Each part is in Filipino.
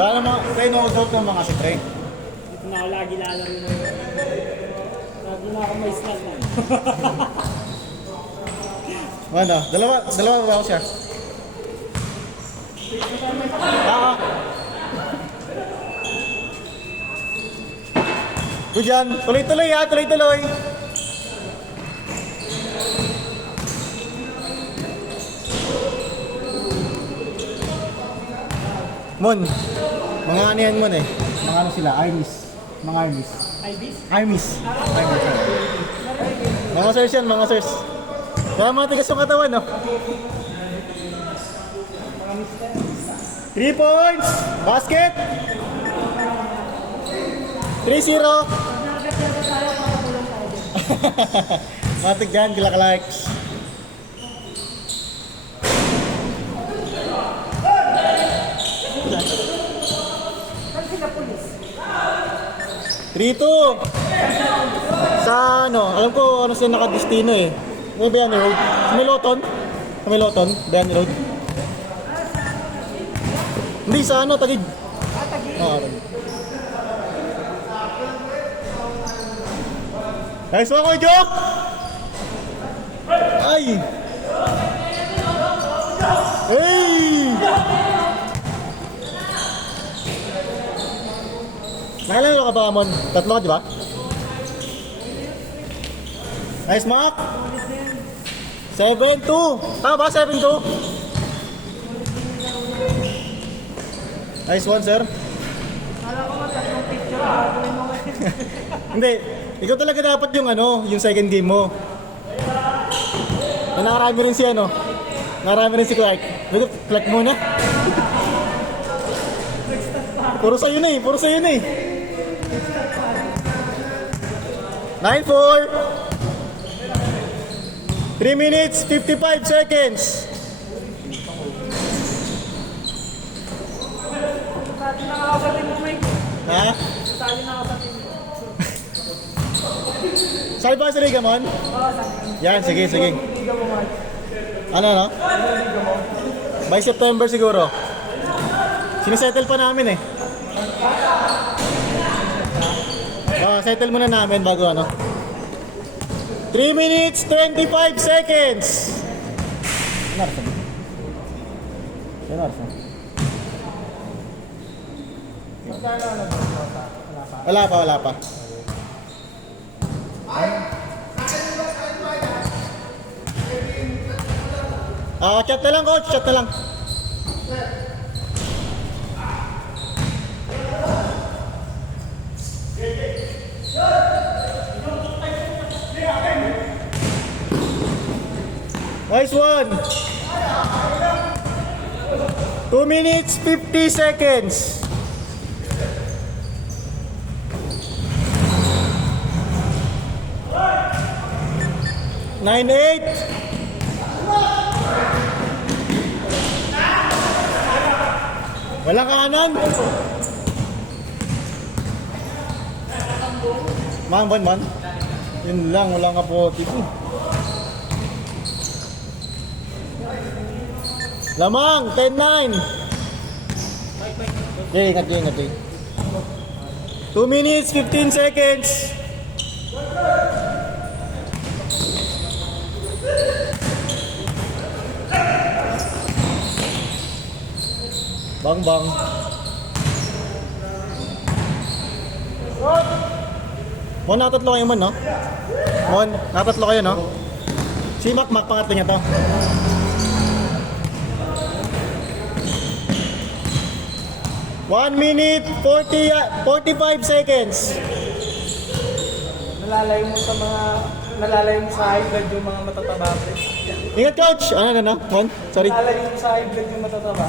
Dahil naman, tayo no-doubt ng mga si Trey. Dito na ako lagi lalaro na. Lagi na ako may slot na. Ano? Dalawa ba ako siya? Ah. Good yan. Tuloy-tuloy ha, tuloy-tuloy. Mon, mga ano yan Mon eh. Mga ano sila, Armies. Mga Armies. Ibis? Armies. Mga sirs yan, mga sirs. Kaya mga tigas yung katawan, no? 3 points! Basket! 3-0! Matig dyan, kilak-likes. Saan sila pulis? 3-2! Sa ano, alam ko ano sila nakadestino eh. May Bayani Road. Sa Miloton? Sa Miloton? Bayani Road? Hindi, sa ano, Tagig. Tagig? Oo, Tagig. Nice one, Kuya Joke! Ay! Hey! Nakailan ka ba, Amon? Tatlo ka, di ba? Nice, Mark! 7-2! Tama ba? 7-2? Nice one, sir. Kala ko tatlong picture gagawin mo ngayon. Hindi, ikaw talaga dapat yung ano, yung second game mo. Nakarami rin si ano, nakarami rin si Clark. Clark muna. Puro sa'yo na eh, puro sa'yo na eh. 9-4. 3 minutes, 55 seconds. Sali na ako sa team mo, Mike. Ha? Sali na ako sa team mo. Sali ba sa Liga, Mon? Oo, sali. Yan, sige, sige. Liga mo, Mike. Ano, no? By September siguro. Sinisettle pa namin eh. Settle muna namin bago ano. 3 minutes, 25 seconds. Wala pa, wala pa. Chat na lang, coach. Chat na lang. Nice one. 2 minutes, 50 seconds. Nine, 8. Walang kanan. Man. Yun lang, walang kapote po. Lamang, 10-9. Okay, ingat. 2 minutes, 15 seconds. Bang. Mon, natatlo kayo man, no? Mon, natatlo kayo, no? Si Mac, pangatlo niya to. One minute, 45 seconds. Nalalayo mo sa high blood yung mga matataba, pre. Ingat, coach! Ano? Mon? Sorry. Nalalayo mo sa high blood yung matataba.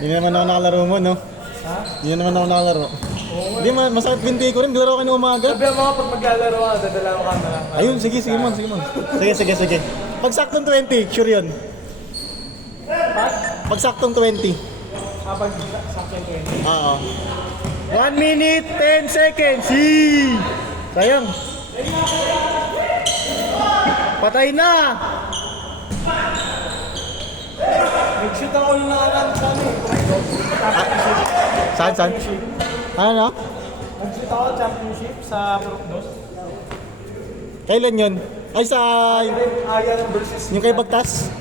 Hindi naman ako nakalaro mo, no? Ha? Hindi naman ako nakalaro. Hindi, masakit binti ko rin. Glaro kayo ng umaga. Sabi mo, pag maglalaro ka, dadala ko camera. Ayun, sige, Mon. Sige. Pag saktong 20, sure yun. Pag saktong 20. Kapag sa akin 20. Oo. 1 minute, 10 seconds. Sayang. Patay na. Nag-shoot ako yung nakaraan sa ano eh. Saan? Ano? Nag-shoot ako championship sa Purokdos. Kailan yun? Ay, sa... Ayarin versus Yung kay Bagtas?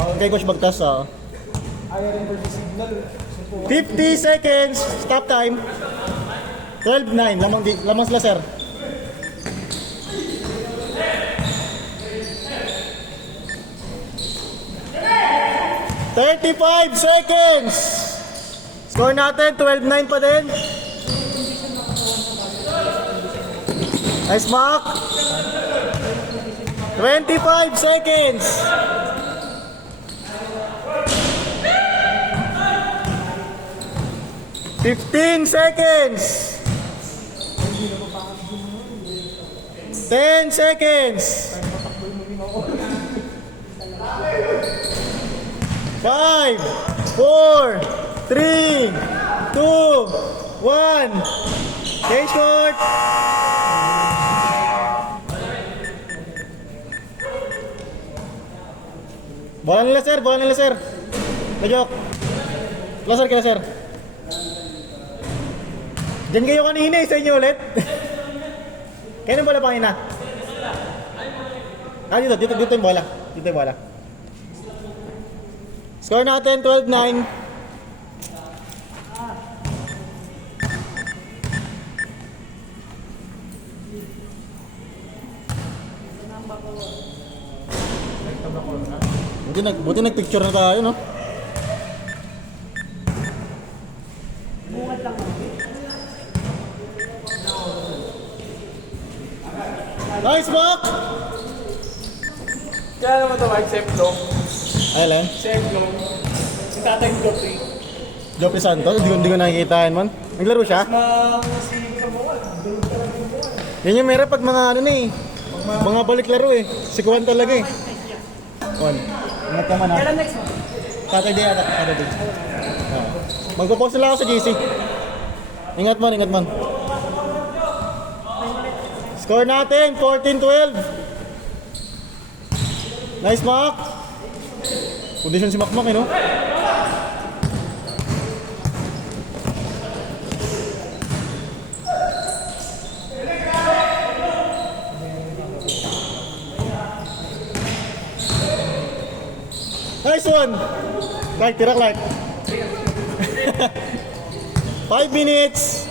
Yung kay Coach Bagtas, oh. Ayarin versus Signal. 50 seconds. Stop time. 12-9. Lamang sila, sir. $35 seconds. Score natin, 12-9 pa din. Nice mark. 25 seconds. $15 seconds. 10 seconds. 5, 4, 3, 2, 1. Change court. Bola nila sir. Pajok. Closer kayo sir. Diyan kayo kanina sa inyo ulit. Kaya nang bola pangina? Dito yung bola. Score natin 12-9. Buti nagpicture na tayo, no? Nice block! Kaya naman ito, Mike, safe long. Ayan. Safe long. Si Tatay Joffrey. Joffrey Santos, hindi ko nakikitaan man. Naglaro siya? Masisig sa bawal. Yan yung meron pag mga ano na eh. Mga balik laro eh. Sikuan talaga eh. Juan, ingat ka man ha. Kailan next mo? Saturday ata. Magpo-post lang ako sa GC. Ingat man. Score natin, 14-12. Nice mark. Condition si Makmak eh no? Nice one! Light, tirak light. 5 minutes.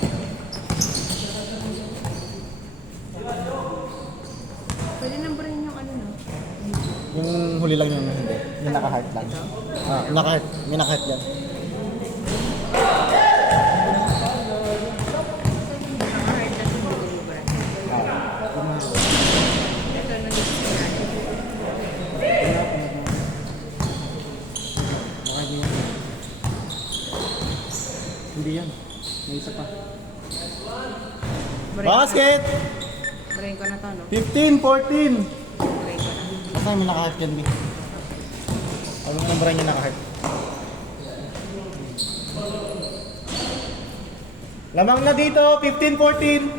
Pwede numberin yung ano no? Yung huli lang yung hindi. Yung naka-heart lang. Naka-heart. May naka-heart yan. Ito nandito sa natin. Hindi yan. May isa pa. Basket! Basket! Brain ko na to, no? 15-14. Brain ko na. Basta may naka-heart yan, B. Anong number niya naka-heart? Lamang na dito, 15-14.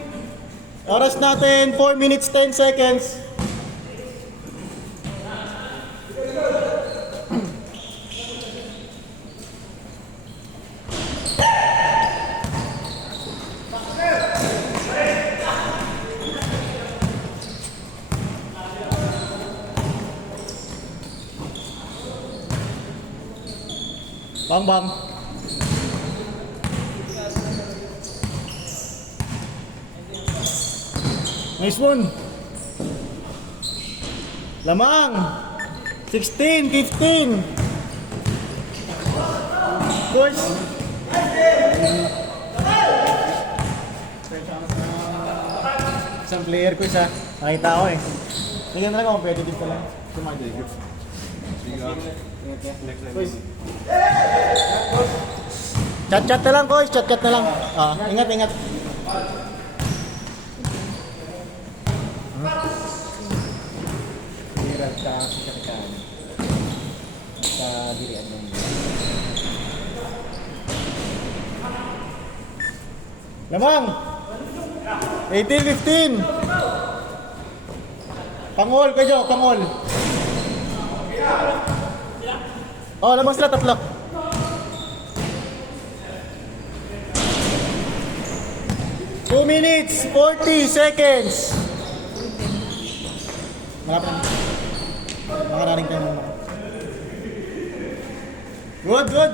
Oras natin, 4 minutes 10 seconds. Bang. Nice one. Lamang. 16, 15. Coach. Isang player ko isa. Nakita ko eh. Tingnan na lang kung competitive ka lang. Sumadyo. Coach. Chat na lang, coach. Chat na lang. Ingat. Hirap ka kakakaan. Sa dirian ng Lamang! 18-15! Pangol kayo, pangol! Oh, lamang sila, tatlo. Two minutes, 40 seconds. Malapit na. Makararing ka naman. Good, good.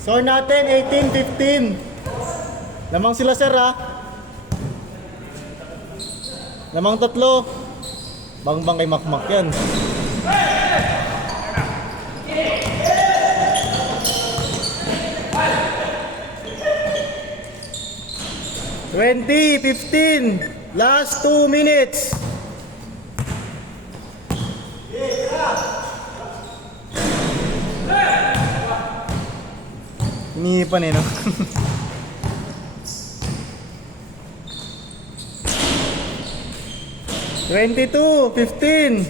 Score natin, 18-15. Lamang sila, sir, ha? Lamang tatlo. Bang-bang kay Makmak yan. Twenty, 15. Last 2 minutes. Iniipan eh, no? Twenty-two, 15.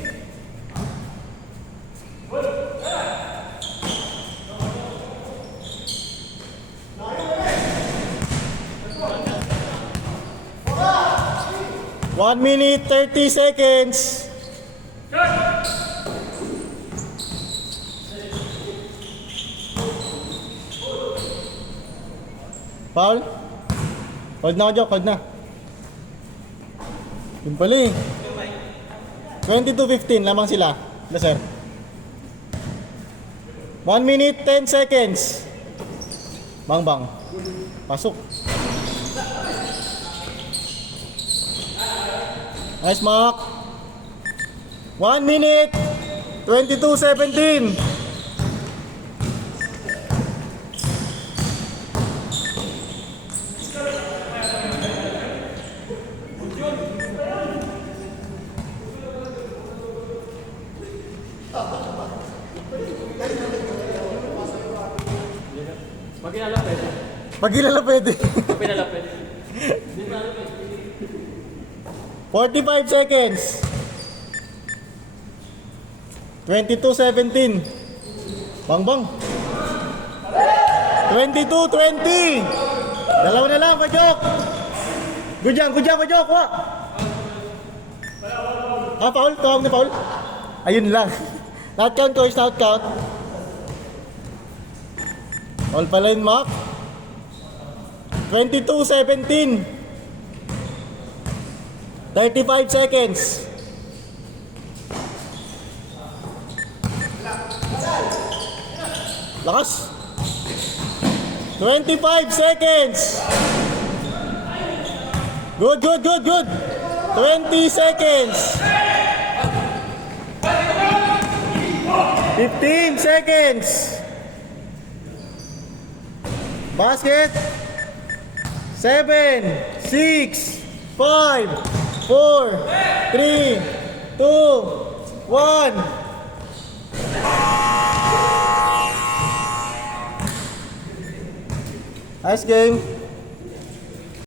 One minute, 30 seconds. Foul? Hold na ako, Jok. Hold na. Yun pala eh. 22-15. Lamang sila. Wala, sir. 1 minute, 10 seconds. Bang, bang. Pasok. Nice, Mark. 1 minute, 22-17. Pagkilala pwede. 45 seconds. 22-17. Bang bang. 22-20. Dalawa na lang, Pajok. Good yan, Pajok. Wa. Ah, foul? Tawag na foul? Ayun lang. Not count, coach. Not count. Foul pala yun, Mark. 22-17. 35 seconds. Lakas. 25 seconds. Good. 20 seconds. 15 seconds. Basket. 7, 6, 5, 4, 3, 2, 1. Nice game.